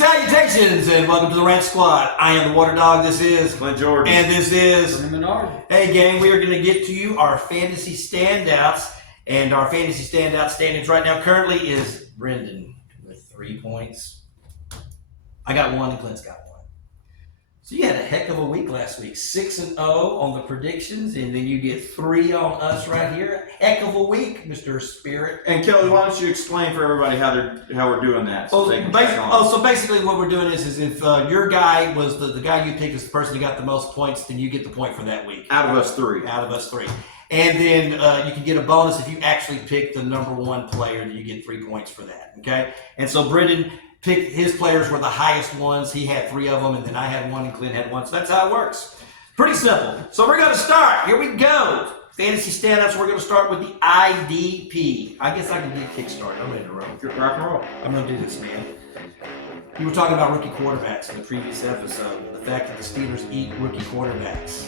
salutations, and welcome to the Rant Squad. I am the Water Dog. This is Clint Jordan. And this is Menard. Hey gang, we are going to get to you our fantasy standouts. And our fantasy standout standings right now currently is Brendan with 3 points. I got 1 and Clint's got 1. So you had a heck of a week last week. 6-0 on the predictions, and then you get 3 on us right here. Heck of a week, Mr. Spirit. And Kelly, why don't you explain for everybody how we're doing that? So So basically what we're doing is if your guy was the guy you picked is the person who got the most points, then you get the point for that week. Out of us 3. Out of us 3. And then you can get a bonus if you actually pick the number 1 player, and you get 3 points for that, okay? And so Brendan picked, his players were the highest ones. He had 3 of them, and then I had 1, and Clint had 1. So that's how it works. Pretty simple. So we're going to start. Here we go. Fantasy standouts. We're going to start with the IDP. I guess I can get kickstarted. I'm ready to roll. Rock and roll. I'm going to do this, man. You were talking about rookie quarterbacks in the previous episode. The fact that the Steelers eat rookie quarterbacks.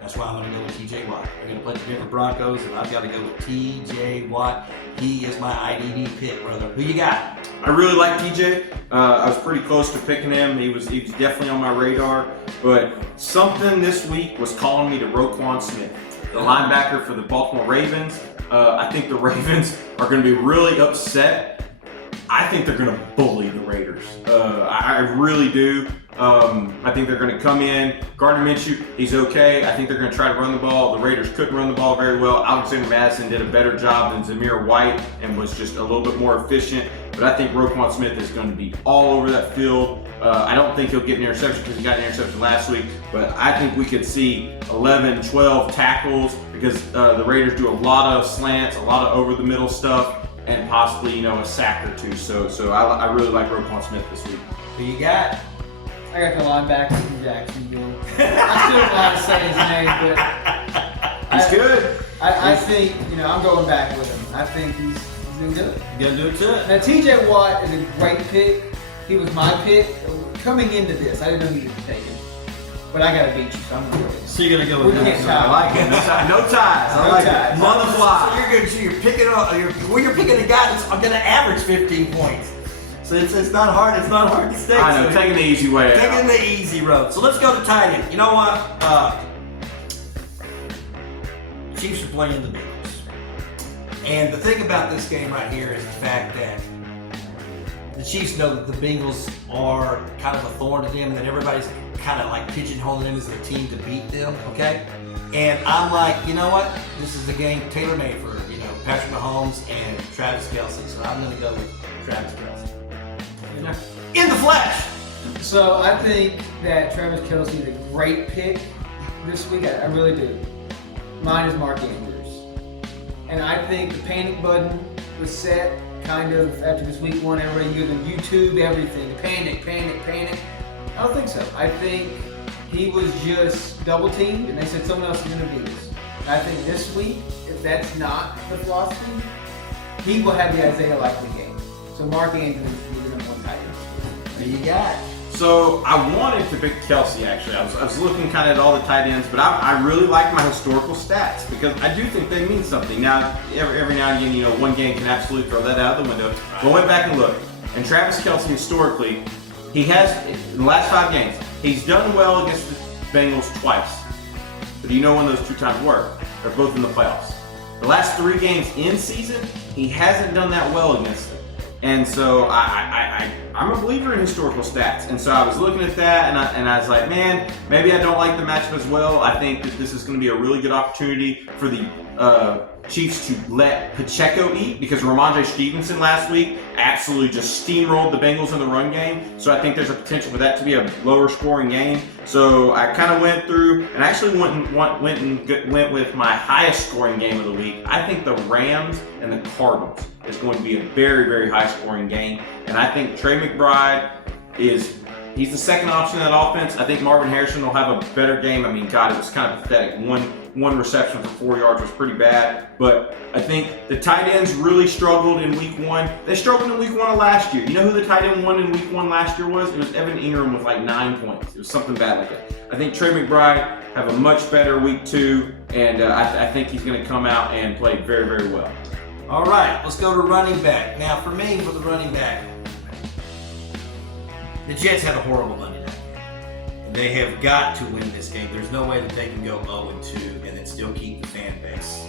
That's why I'm going to go with TJ Watt. They're going to play the Denver Broncos, and I've got to go with TJ Watt. He is my IDP pick, brother. Who you got? I really like TJ. I was pretty close to picking him. He was definitely on my radar. But something this week was calling me to Roquan Smith, the linebacker for the Baltimore Ravens. I think the Ravens are going to be really upset. I think they're going to bully the Raiders. I really do. I think they're going to come in. Gardner Minshew, he's okay. I think they're going to try to run the ball. The Raiders couldn't run the ball very well. Alexander Madison did a better job than Zamir White and was just a little bit more efficient. But I think Roquan Smith is going to be all over that field. I don't think he'll get an interception because he got an interception last week. But I think we could see 11, 12 tackles because the Raiders do a lot of slants, a lot of over-the-middle stuff, and possibly, a sack or 2. So I really like Roquan Smith this week. Who you got? I got the linebacker from Jacksonville. I still don't know how to say his name, but He's good. I think, I'm going back with him. I think he's doing good. You gonna do it too? Now, TJ Watt is a great pick. He was my pick. Coming into this, I didn't know he was taken. But I got to beat you, so I'm going to do it. So you're gonna go with him. I like it. No ties. I like it. On the fly. So you're good. So you're picking up. You're picking a guy that's gonna average 15 points. So it's not hard. It's not hard to stay. I know. So Taking the easy way out. Taking the easy road. So let's go to tight end. You know what? Chiefs are playing the Bengals, and the thing about this game right here is the fact that the Chiefs know that the Bengals are kind of a thorn to them, and that everybody's kind of like pigeonholing them as a team to beat them, okay? And I'm like, you know what? This is a game tailor-made for, Patrick Mahomes and Travis Kelce. So I'm going to go with Travis Kelce. In the flesh! So I think that Travis Kelce is a great pick this week. I really do. Mine is Mark Andrews. And I think the panic button was set kind of after this week 1. Everybody goes on YouTube, everything. Panic. I don't think so. I think he was just double teamed and they said someone else is going to do this. And I think this week, if that's not the philosophy, he will have the Isaiah Likely game. So Mark Andrews is the number 1 tight end. What do you got? So I wanted to pick Kelce actually. I was looking kind of at all the tight ends, but I really like my historical stats because I do think they mean something. Now, every now and again, one game can absolutely throw that out of the window. But I went back and looked, and Travis Kelce historically, he has, in the last 5 games, he's done well against the Bengals twice. But do you know when those 2 times were? They're both in the playoffs. The last 3 games in season, he hasn't done that well against them. And so I'm a believer in historical stats. And so I was looking at that and I was like, man, maybe I don't like the matchup as well. I think that this is going to be a really good opportunity for the Chiefs to let Pacheco eat because Ramondre Stevenson last week absolutely just steamrolled the Bengals in the run game. So I think there's a potential for that to be a lower scoring game. So I kind of went through and actually went with my highest scoring game of the week. I think the Rams and the Cardinals is going to be a very, very high scoring game. And I think Trey McBride he's the second option in that offense. I think Marvin Harrison will have a better game. I mean, God, it was kind of pathetic. One reception for 4 yards was pretty bad. But I think the tight ends really struggled in week 1. They struggled in week 1 of last year. You know who the tight end won in week 1 last year was? It was Evan Ingram with like 9 points. It was something bad like that. I think Trey McBride have a much better week 2. And I think he's going to come out and play very, very well. All right, let's go to running back. Now, for me, for the running back, the Jets have a horrible Monday night game. And they have got to win this game. There's no way that they can go 0-2 and then still keep the fan base.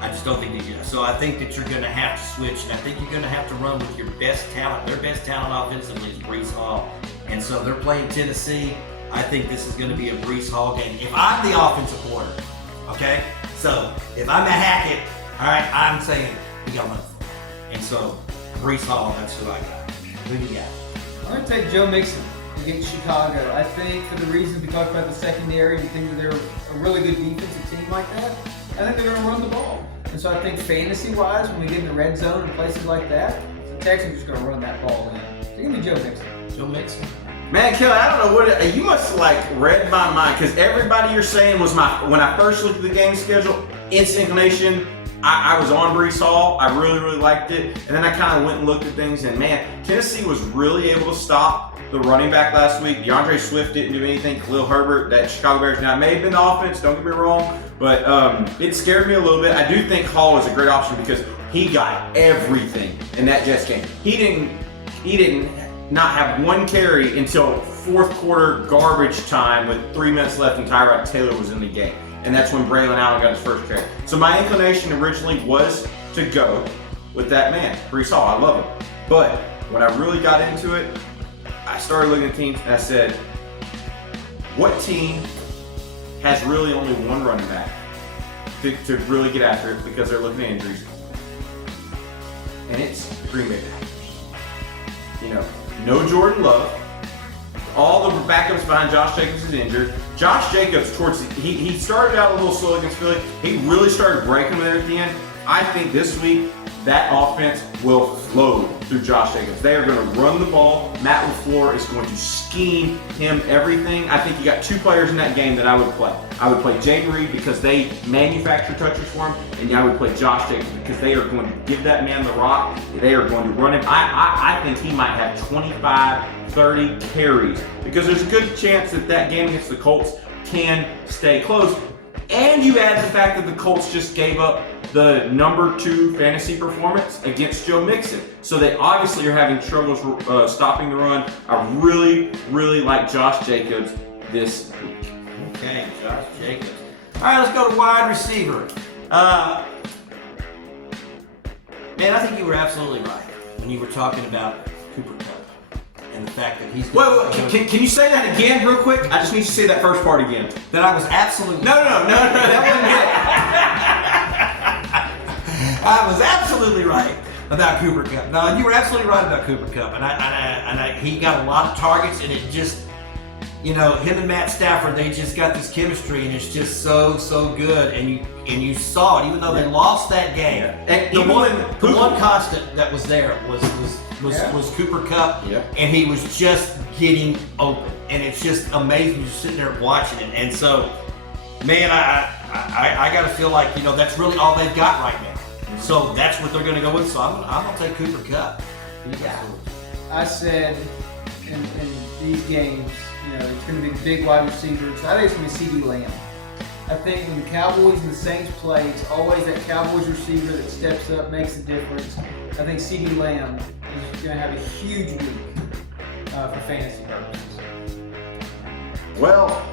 I just don't think they do. So I think that you're going to have to switch, and I think you're going to have to run with your best talent. Their best talent offensively is Breece Hall. And so they're playing Tennessee. I think this is going to be a Breece Hall game. If I'm the offensive coordinator, okay? So if I'm a Hackett, all right, I'm saying we got to run for it. And so Breece Hall, that's who I got. Who do you got? I'm going to take Joe Mixon against Chicago. I think for the reasons we talked about the secondary and think that they're a really good defensive team like that, I think they're going to run the ball. And so I think fantasy-wise, when we get in the red zone and places like that, the Texans are just going to run that ball in. So give me Joe Mixon. Joe Mixon. Man, Kelly, I don't know what you must have, like, read my mind, because everybody you're saying was when I first looked at the game schedule, instant inclination, I was on Breece Hall. I really, really liked it. And then I kind of went and looked at things, and man, Tennessee was really able to stop the running back last week. DeAndre Swift didn't do anything. Khalil Herbert, that Chicago Bears, now it may have been the offense, don't get me wrong, but it scared me a little bit. I do think Hall is a great option because he got everything in that Jets game. He didn't not have one carry until fourth quarter garbage time with 3 minutes left and Tyrod Taylor was in the game. And that's when Braylon Allen got his first carry. So my inclination originally was to go with that man, Breece Hall. I love him. But when I really got into it, I started looking at teams and I said, what team has really only one running back to really get after it because they're looking at injuries? And it's Green Bay Packers. You know, no Jordan Love. All the backups behind Josh Jacobs is injured. Josh Jacobs, he started out a little slow against Philly. He really started breaking there at the end. I think this week that offense will flow through Josh Jacobs. They are going to run the ball. Matt LaFleur is going to scheme him everything. I think you got two players in that game that I would play. I would play Jaden Reed because they manufacture touches for him, and I would play Josh Jacobs because they are going to give that man the rock. They are going to run him. I think he might have 25, 30 carries because there's a good chance that game against the Colts can stay close. And you add the fact that the Colts just gave up the number 2 fantasy performance against Joe Mixon. So they obviously are having struggles stopping the run. I really, really like Josh Jacobs this week. Okay, Josh Jacobs. All right, let's go to wide receiver. Man, I think you were absolutely right when you were talking about Cooper Kupp and the fact that he's... Wait, can you say that again real quick? I just need to say that first part again. That I was absolutely... No, that wasn't it. I was absolutely right about Cooper Kupp. No, you were absolutely right about Cooper Kupp. And he got a lot of targets, and it just, you know, him and Matt Stafford, they just got this chemistry, and it's just so good. And you saw it, even though they lost that game. Yeah. And the one constant that was there was Cooper Kupp, and he was just getting open. And it's just amazing just sitting there watching it. And so, man, I got to feel like, you know, that's really all they've got right now. So that's what they're going to go with. So I'm going to take Cooper Kupp. Yeah. I said in these games, you know, it's going to be big wide receivers. I think it's going to be CeeDee Lamb. I think when the Cowboys and the Saints play, it's always that Cowboys receiver that steps up, makes a difference. I think CeeDee Lamb is going to have a huge week for fantasy purposes. Well,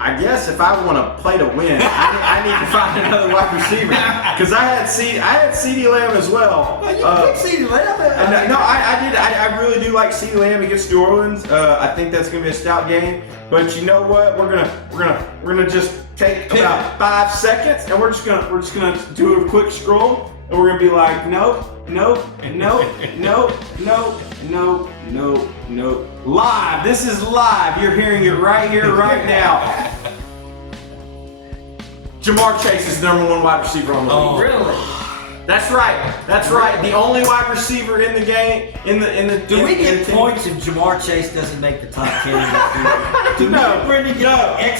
I guess if I want to play to win, I need to find another wide receiver because I had CeeDee Lamb as well. Well, you picked CeeDee Lamb. No, I did. I really do like CeeDee Lamb against New Orleans. I think that's gonna be a stout game. But you know what? We're gonna just take about 5 seconds and we're just gonna do a quick scroll and we're gonna be like, no. Live. This is live. You're hearing it right here, right now. Jamar Chase is the number 1 wide receiver on the league. Oh, really? That's right. The only wide receiver in the game. Do we get points if Jamar Chase doesn't make the top 10? No. Where did he go? Hey,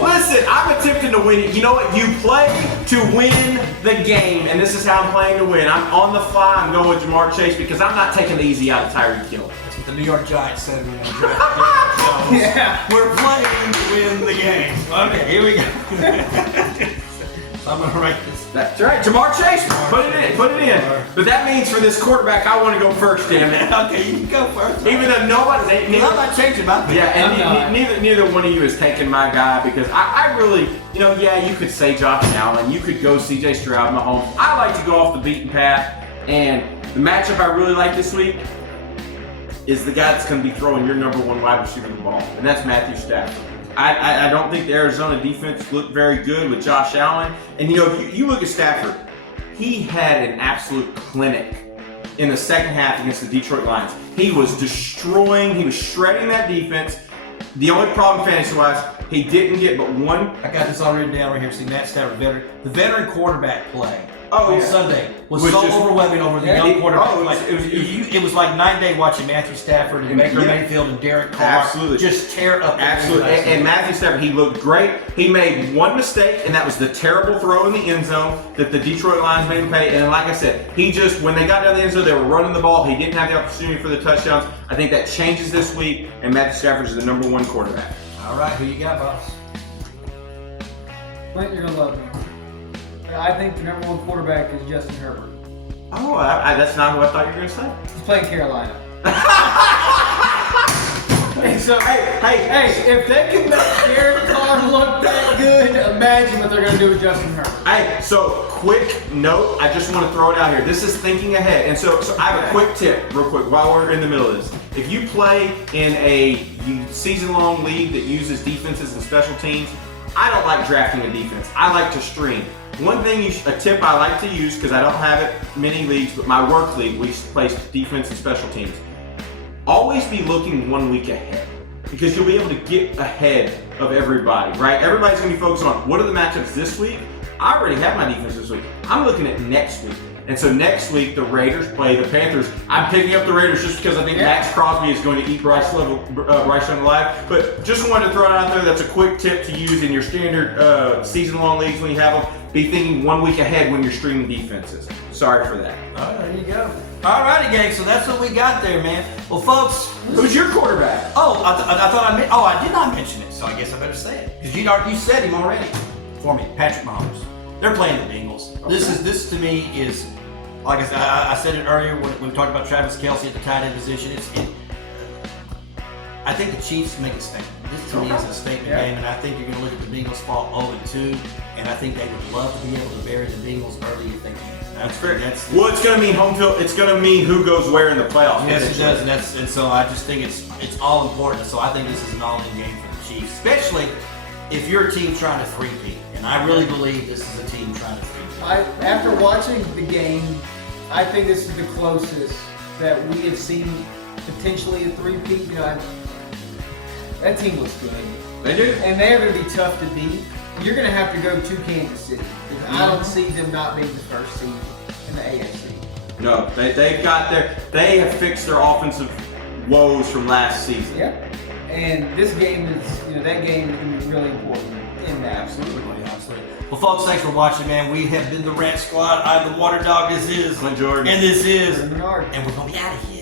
listen, I'm attempting to win it. You know what? You play to win the game, and this is how I'm playing to win. I'm on the fly. I'm going with Jamar Chase because I'm not taking the easy out of Tyreek Hill. That's what the New York Giants said when they drafted. Yeah. We're playing to win the game. Okay, here we go. So I'm going to write this That's right. Jamar Chase. Put it in. But that means for this quarterback, I want to go first, damn it. Okay, you can go first. Even though nobody, I'm not changing my pick. yeah, and neither one of you is taking my guy because I really, you could say Josh Allen, you could go C.J. Stroud, Mahomes. I like to go off the beaten path, and the matchup I really like this week is the guy that's going to be throwing your number one wide receiver the ball, and that's Matthew Stafford. I don't think the Arizona defense looked very good with Josh Allen. And if you look at Stafford, he had an absolute clinic in the second half against the Detroit Lions. He was destroying, he was shredding that defense. The only problem fantasy-wise, he didn't get but one. I got this all written down right here. See, Matt Stafford, the veteran quarterback play on Sunday was so overwhelming over the young quarterback. It was like 9 days watching Matthew Stafford and Baker Mayfield and Derek Carr just tear up. Absolutely. And Matthew Stafford, he looked great. He made one mistake, and that was the terrible throw in the end zone that the Detroit Lions made him pay. And like I said, when they got down the end zone, they were running the ball. He didn't have the opportunity for the touchdowns. I think that changes this week, and Matthew Stafford is the number one quarterback. All right, who you got, boss? Clint, you're going to love me. I think the number one quarterback is Justin Herbert. Oh, that's not what I thought you were going to say. He's playing Carolina. And so, hey, if they can make Derek Carr look that good, imagine what they're going to do with Justin Herbert. Hey, so quick note, I just want to throw it out here. This is thinking ahead. And so I have a quick tip, real quick, while we're in the middle of this. If you play in a season-long league that uses defenses and special teams, I don't like drafting a defense. I like to stream. One thing, a tip I like to use, because I don't have it many leagues, but my work league, we play defense and special teams. Always be looking 1 week ahead, because you'll be able to get ahead of everybody, right? Everybody's going to be focused on what are the matchups this week. I already have my defense this week. I'm looking at next week. And so next week, the Raiders play the Panthers. I'm picking up the Raiders just because I think Max Crosby is going to eat Bryce Young alive. But just wanted to throw it out there. That's a quick tip to use in your standard season-long leagues when you have them. Be thinking 1 week ahead when you're streaming defenses. Sorry for that. All right, there you go. All righty, gang. So that's what we got there, man. Well, folks, who's your quarterback? Oh, I did not mention it, so I guess I better say it because you said him already for me, Patrick Mahomes. They're playing the Bengals. Okay. This to me is, like I said, I said it earlier when we talked about Travis Kelce at the tight end position. I think the Chiefs make a statement. This to me is a statement game, and I think you're going to look at the Bengals fall 0-2, and I think they would love to be able to bury the Bengals early if they can. That's fair. Well, it's going to mean home field. It's going to mean who goes where in the playoffs. Yes, it does, and so I just think it's all important. So I think this is an all-in game for the Chiefs, especially if you're a team trying to three-peat. And I really believe this is a team trying to three-peat. After watching the game, I think this is the closest that we have seen potentially a three-peat. That team looks good. They do. And they're going to be tough to beat. You're going to have to go to Kansas City. I don't see them not being the first seed in the AFC. No, they have fixed their offensive woes from last season. Yeah. And this game is, that game is going to be really important in that. Absolutely. Well, folks, thanks for watching, man. We have been the Rant Squad. I'm the Water Dog. This is Clint Jordan. And this is Bernard. And we're going to be out of here.